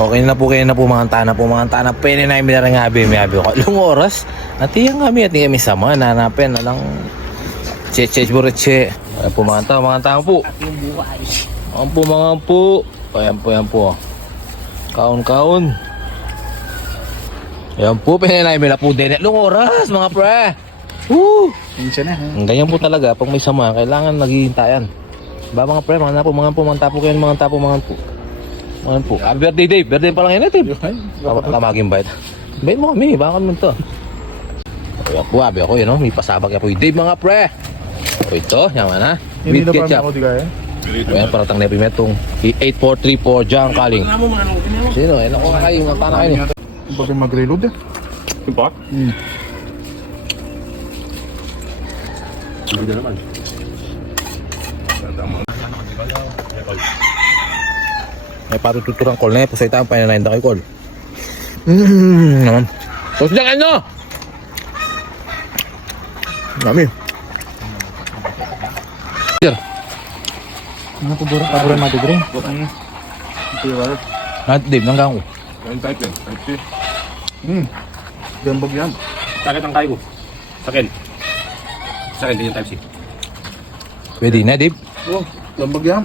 Okay na po kayo na po mga tana po mga tana. Pwede na yung minarangabi may abi ko. Ilang oras? Natiyang kami at kami sama. Nanapin na lang. Che bureche. Ayan po mga tana po. Ayan po mga po. Ayan po. Kaon. Ayan po. Pwede na yung po din. Ilang oras mga pre. Woo! Minsan na. Ganyan po talaga. Pag may sama, kailangan naghihintayan. Ba mga pre, mga tapo kayo, mga tapo. Ano po? Happy birthday, Dave. Birthday pa lang yan, Dave. Kamaging bite. Bite mo kami. Baka naman to. Kaya po, abi ako yun, no? May pasabag ako. Dave, mga pre. O ito, yaman ha. With ketchup. Ayan, paratang na yung metong 8434 John Kaling. Sino? Ayan ako kayo. Mga tanah kayo. Bakit mag-reload eh? Diba? Hindi na naman. May patututurang call na yan. Pasay tayo, painanayin na kayo call. Naman. Tapos na kayo! Dami. Sir. Ano po bro? Pabura mati green? Dave, nanggang ko. Kain type yan. Type C. Gambag yan. Sakit ang kain ko. Sakit. Sakit din yung type C. Pwede na, Dave. Oh, gambag yan.